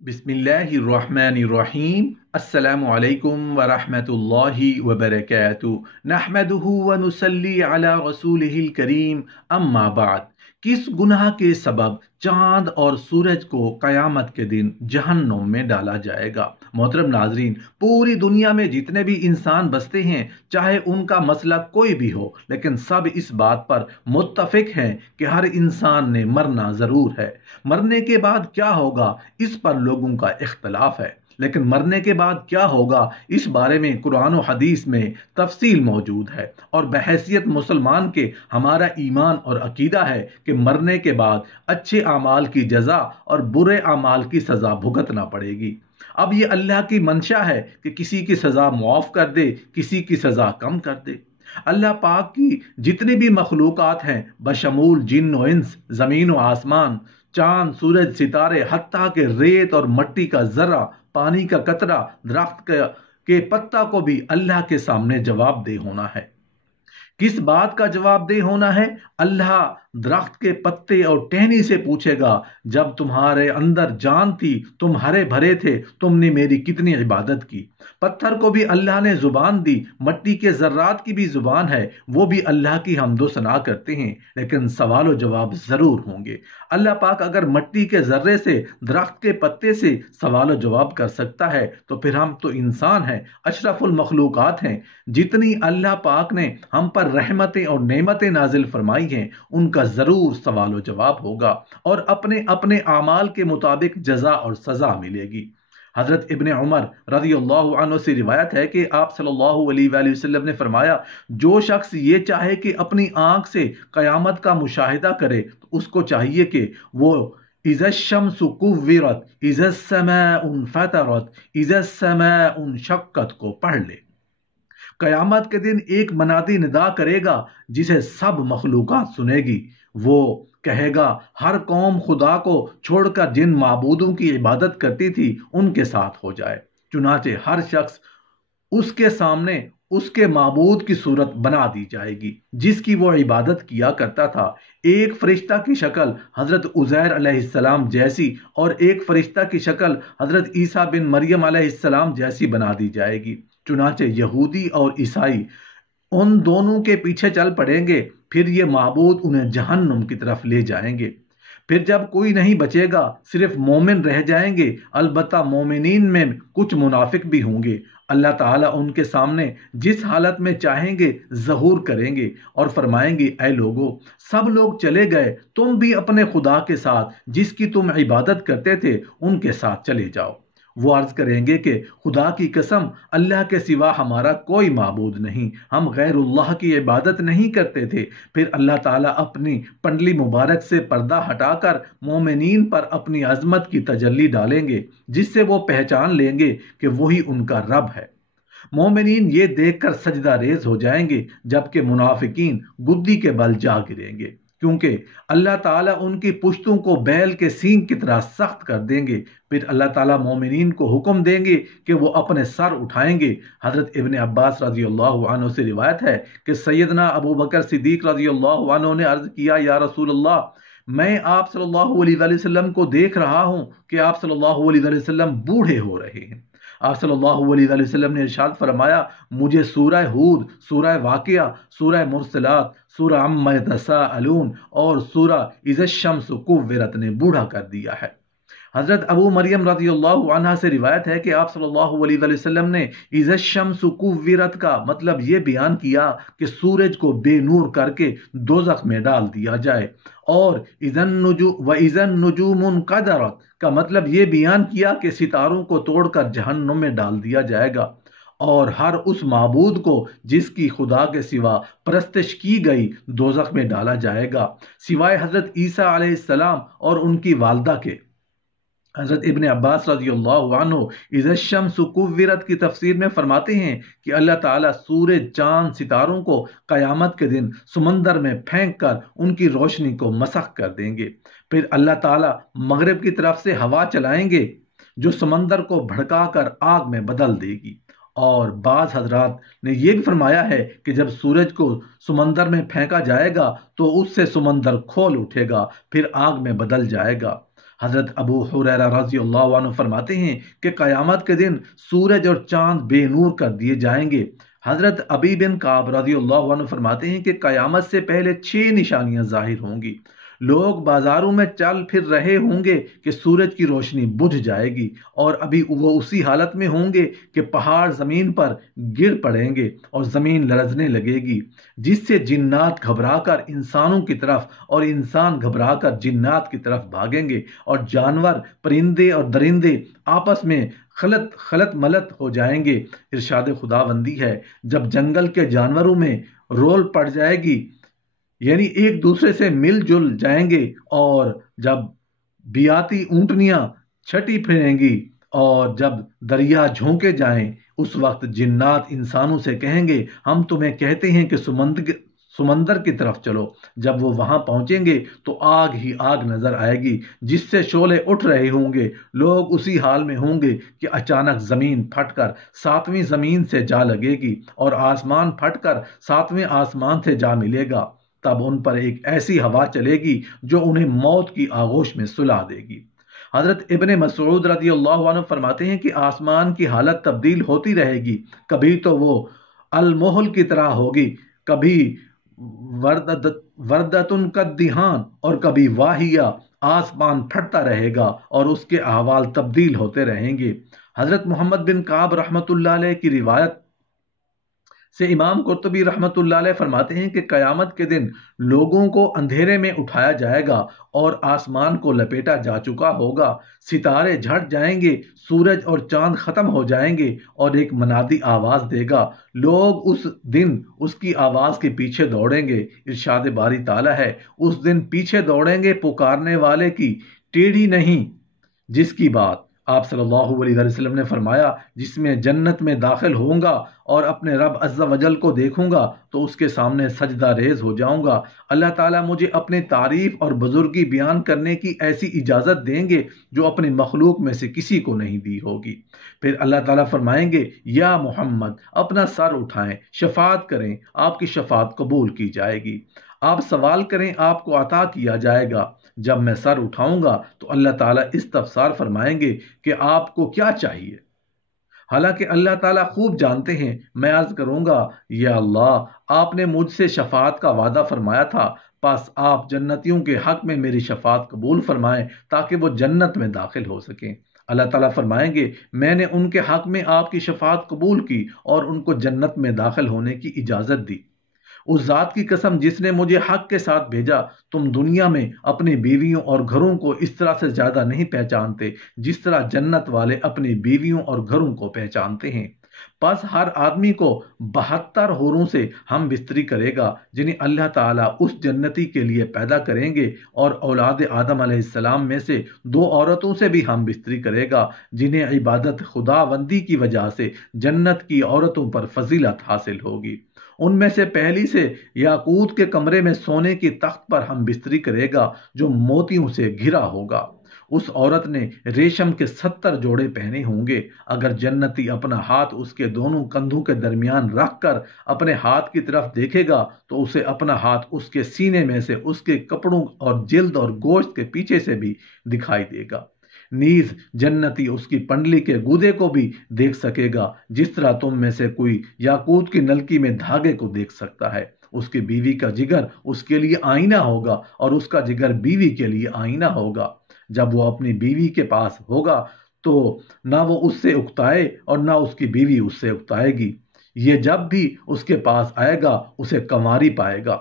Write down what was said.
बिस्मिल्लाहिर्रहमानिर्रहीम। अस्सलामु अलैकुम वरहमतुल्लाहि वबरकातुहू। नहमदुहु व नुसल्ली अला रसूलिहिल करीम। अम्मा बाद। किस गुनाह के सबब चांद और सूरज को कयामत के दिन जहन्नुम में डाला जाएगा? मोहतरम नाजरीन, पूरी दुनिया में जितने भी इंसान बसते हैं, चाहे उनका मसला कोई भी हो, लेकिन सब इस बात पर मुत्तफिक हैं कि हर इंसान ने मरना ज़रूर है। मरने के बाद क्या होगा, इस पर लोगों का इख्तलाफ है, लेकिन मरने के बाद क्या होगा इस बारे में कुरान और हदीस में तफसील मौजूद है। और बहैसियत मुसलमान के हमारा ईमान और अकीदा है कि मरने के बाद अच्छे आमाल की जजा और बुरे आमाल की सज़ा भुगतना पड़ेगी। अब ये अल्लाह की मंशा है कि किसी की सज़ा मुआफ़ कर दे, किसी की सज़ा कम कर दे। अल्लाह पाक की जितनी भी मखलूक़ात हैं, बशमूल जिन व इंस, ज़मीन व आसमान, चांद, सूरज, सितारे, हत्ता के रेत और मट्टी का जर्रा, पानी का कतरा, के पत्ता को भी अल्लाह के सामने जवाबदेह होना है। किस बात का जवाबदेह होना है? अल्लाह दरख्त के पत्ते और टहनी से पूछेगा, जब तुम्हारे अंदर जान थी, तुम हरे भरे थे, तुमने मेरी कितनी इबादत की। पत्थर को भी अल्लाह ने जुबान दी, मट्टी के जर्रात की भी जुबान है, वो भी अल्लाह की हमदो सना करते हैं, लेकिन सवाल और जवाब जरूर होंगे। अल्लाह पाक अगर मट्टी के जर्रे से, दरख्त के पत्ते से सवाल और जवाब कर सकता है, तो फिर हम तो इंसान हैं, अशरफुल मखलूकात हैं। जितनी अल्लाह पाक ने हम पर रहमतें और नेमतें नाजिल फरमाई हैं, उनका जरूर सवाल और जवाब होगा और अपने अपने आमाल के मुताबिक जजा और सजा मिलेगी। हजरत इब्ने उमर रज़ियल्लाहु अन्हु से रिवायत है कि आप सल्लल्लाहु अलैहि वसल्लम ने फरमाया, जो शख्स ये चाहे कि अपनी आंख से कयामत का मुशाहिदा करे, तो उसको चाहिए कि वो इज़्ज़शम्सु कुव्विरत, इज़्ज़स्समाउ फतरत, इज़्ज़स्समाउ शक्कत को पढ़ ले। कयामत के दिन एक मनादी निदा करेगा जिसे सब मखलूकात सुनेगी। वो कहेगा, हर कौम खुदा को छोड़कर जिन माबूदों की इबादत करती थी उनके साथ हो जाए। चुनाचे हर शख्स उसके सामने उसके माबूद की सूरत बना दी जाएगी जिसकी वो इबादत किया करता था। एक फरिश्ता की शक्ल हजरत उज़ैर अलैहिस्सलाम जैसी और एक फरिश्ता की शक्ल हजरत ईसा बिन मरियम अलैहिस्सलाम जैसी बना दी जाएगी। चुनाचे यहूदी और ईसाई उन दोनों के पीछे चल पड़ेंगे, फिर ये माबूद उन्हें जहन्नुम की तरफ ले जाएंगे। फिर जब कोई नहीं बचेगा, सिर्फ मोमिन रह जाएंगे। अलबत्ता मोमिनीन में कुछ मुनाफिक भी होंगे। अल्लाह ताला उनके सामने जिस हालत में चाहेंगे ज़हूर करेंगे और फरमाएंगे, ऐ लोगो, सब लोग चले गए, तुम भी अपने खुदा के साथ जिसकी तुम इबादत करते थे उनके साथ चले जाओ। वो अर्ज करेंगे कि खुदा की कसम, अल्लाह के सिवा हमारा कोई माबूद नहीं, हम गैरुल्लाह की इबादत नहीं करते थे। फिर अल्लाह ताला अपनी पंडली मुबारक से पर्दा हटाकर मोमिनीन पर अपनी अजमत की तजल्ली डालेंगे, जिससे वो पहचान लेंगे कि वही उनका रब है। मोमिनीन ये देखकर सजदा रेज हो जाएंगे, जबकि मुनाफिकीन गुद्दी के बल जा गिरेंगे, क्योंकि अल्लाह ताला उनकी पुश्तों को बैल के सींग की तरह सख्त कर देंगे। फिर अल्लाह ताला मोमिनीन को हुक्म देंगे कि वो अपने सर उठाएंगे। हजरत इब्ने अब्बास रज़ियल्लाहु अन्हु से रिवायत है कि सैयदना अबू बकर सिद्दीक रज़ियल्लाहु अन्हु ने अर्ज किया, या रसूल अल्लाह, मैं आप सल्लल्लाहु अलैहि वसल्लम को देख रहा हूँ कि आप सल्लल्लाहु अलैहि वसल्लम बूढ़े हो रहे हैं। आप सल्लल्लाहु अलैहि वसल्लम ने इरशाद फरमाया, मुझे सूरह हूद, सूरह वाक़िया, सूरह मुरसलात, सूरह अम्मा यतसाअलून और सूरह इज़्ज़शम्स कुव्विरत ने बूढ़ा कर दिया है। हजरत अबू मरियम रज़ियल्लाहु अन्हा से रिवायत है कि आप सल्लल्लाहु अलैहि वसल्लम ने इज़्ज़शम्स कुव्विरत का मतलब ये बयान किया कि सूरज को बेनूर करके दोज़ख में डाल दिया जाए, और इज़न नुजूमुन क़दरत का मतलब ये बयान किया कि सितारों को तोड़कर जहन्नुम में डाल दिया जाएगा, और हर उस माबूद को जिसकी खुदा के सिवा परस्तिश की गई दोज़ख में डाला जाएगा, सिवाय हजरत ईसा अलैहिस्सलाम और उनकी वालदा के। हजरत इब्ने अब्बास रज़ियल्लाहु अन्हु इज़्ज़शम्स कुव्विरत की तफसीर में फरमाते हैं कि अल्लाह ताला सूरज, चांद, सितारों को क़यामत के दिन समंदर में फेंक कर उनकी रोशनी को मसख कर देंगे। फिर अल्लाह ताला मगरिब की तरफ से हवा चलाएंगे जो समंदर को भड़काकर आग में बदल देगी। और बाज़ हजरात ने यह भी फरमाया है कि जब सूरज को समंदर में फेंका जाएगा तो उससे समंदर खोल उठेगा, फिर आग में बदल जाएगा। حضرت ابو ہریرہ رضی اللہ عنہ فرماتے ہیں کہ قیامت کے دن سورج اور چاند بے نور کر دیے جائیں گے۔ حضرت ابی بن کعب رضی اللہ عنہ فرماتے ہیں کہ قیامت سے پہلے 6 نشانیاں ظاہر ہوں گی۔ لوگ بازاروں میں چل پھر رہے ہوں گے کہ سورج کی روشنی بجھ جائے گی، اور ابھی وہ اسی حالت میں ہوں گے کہ پہاڑ زمین پر گر پڑیں گے اور زمین لرزنے لگے گی، جس سے جنات گھبرا کر انسانوں کی طرف اور انسان گھبرا کر جنات کی طرف بھاگیں گے، اور جانور، پرندے اور درندے آپس میں خلط ملت ہو جائیں گے۔ ارشاد خداوندی ہے، جب جنگل کے جانوروں میں رول پڑ جائے گی، یعنی ایک دوسرے سے مل جل جائیں گے، اور جب بیاتی اونٹنیاں چھٹی پھریں گی، اور جب دریا جھونکے جائیں، اس وقت جنات انسانوں سے کہیں گے ہم تمہیں کہتے ہیں کہ سمندر کی طرف چلو۔ جب وہ وہاں پہنچیں گے تو آگ ہی آگ نظر آئے گی جس سے شعلے اٹھ رہے ہوں گے۔ لوگ اسی حال میں ہوں گے کہ اچانک زمین پھٹ کر 7ویں زمین سے جا لگے گی، اور آسمان پھٹ کر 7ویں آسمان سے جا ملے گا۔ تب ان پر ایک ایسی ہوا چلے گی جو انہیں موت کی آغوش میں سلا دے گی۔ حضرت ابن مسعود رضی اللہ عنہ فرماتے ہیں کہ آسمان کی حالت تبدیل ہوتی رہے گی، کبھی تو وہ المحل کی طرح ہوگی، کبھی وردتن کالدہان، اور کبھی واہیہ۔ آسمان پھٹتا رہے گا اور اس کے احوال تبدیل ہوتے رہیں گے۔ حضرت محمد بن کعب رحمۃ اللہ علیہ کی روایت سے امام قرطبی رحمۃ اللہ علیہ فرماتے ہیں کہ قیامت کے دن لوگوں کو اندھیرے میں اٹھایا جائے گا اور آسمان کو لپیٹا جا چکا ہوگا، ستارے جھٹ جائیں گے، سورج اور چاند ختم ہو جائیں گے، اور ایک منادی آواز دے گا۔ لوگ اس دن اس کی آواز کے پیچھے دوڑیں گے۔ ارشاد باری تعالیٰ ہے، اس دن پیچھے دوڑیں گے پکارنے والے کی، ٹیڑھی نہیں، جس کی بات آپ صلی اللہ علیہ وسلم نے فرمایا، جس میں جنت میں داخل ہوں گا اور اپنے رب عز و جل کو دیکھوں گا تو اس کے سامنے سجدہ ریز ہو جاؤں گا۔ اللہ تعالیٰ مجھے اپنی تعریف اور بزرگی بیان کرنے کی ایسی اجازت دیں گے جو اپنی مخلوق میں سے کسی کو نہیں دی ہوگی۔ پھر اللہ تعالیٰ فرمائیں گے، یا محمد اپنا سر اٹھائیں، شفاعت کریں، آپ کی شفاعت قبول کی جائے گی۔ آپ سوال کریں، آپ کو عطا کیا جائے گا۔ جب میں سر اٹھاؤں گا تو اللہ تعالیٰ استفسار فرمائیں گے کہ آپ کو کیا چاہیے؟ حالانکہ اللہ تعالیٰ خوب جانتے ہیں۔ میں عرض کروں گا، یا اللہ، آپ نے مجھ سے شفاعت کا وعدہ فرمایا تھا، پس آپ جنتیوں کے حق میں میری شفاعت قبول فرمائیں تاکہ وہ جنت میں داخل ہو سکیں۔ اللہ تعالیٰ فرمائیں گے، میں نے ان کے حق میں آپ کی شفاعت قبول کی اور ان کو جنت میں داخل ہونے کی اجازت دی۔ اس ذات کی قسم جس نے مجھے حق کے ساتھ بھیجا، تم دنیا میں اپنی بیویوں اور گھروں کو اس طرح سے زیادہ نہیں پہچانتے جس طرح جنت والے اپنی بیویوں اور گھروں کو پہچانتے ہیں۔ پس ہر آدمی کو 72 حوروں سے ہم بستری کرے گا، جنہیں اللہ تعالیٰ اس جنتی کے لیے پیدا کریں گے، اور اولاد آدم علیہ السلام میں سے 2 عورتوں سے بھی ہم بستری کرے گا، جنہیں عبادت خداوندی کی وجہ سے جنت کی عورتوں پر فضیلت حاصل ہوگی۔ ان میں سے پہلی سے یاقوت کے کمرے میں سونے کی تخت پر ہم بستری کرے گا جو موتیوں سے گھرا ہوگا۔ اس عورت نے ریشم کے 70 جوڑے پہنے ہوں گے۔ اگر جنتی اپنا ہاتھ اس کے دونوں کندھوں کے درمیان رکھ کر اپنے ہاتھ کی طرف دیکھے گا تو اسے اپنا ہاتھ اس کے سینے میں سے اس کے کپڑوں اور جلد اور گوشت کے پیچھے سے بھی دکھائی دے گا۔ نیز جنتی اس کی پنڈلی کے گودے کو بھی دیکھ سکے گا، جس طرح تم میں سے کوئی یاقوت کی نلکی میں دھاگے کو دیکھ سکتا ہے۔ اس کی بیوی کا جگر اس کے لیے آئینہ ہوگا اور اس کا جگر بیوی کے لیے آئینہ ہوگا۔ جب وہ اپنی بیوی کے پاس ہوگا تو نہ وہ اس سے اکتائے اور نہ اس کی بیوی اس سے اکتائے گی۔ یہ جب بھی اس کے پاس آئے گا اسے کنواری پائے گا۔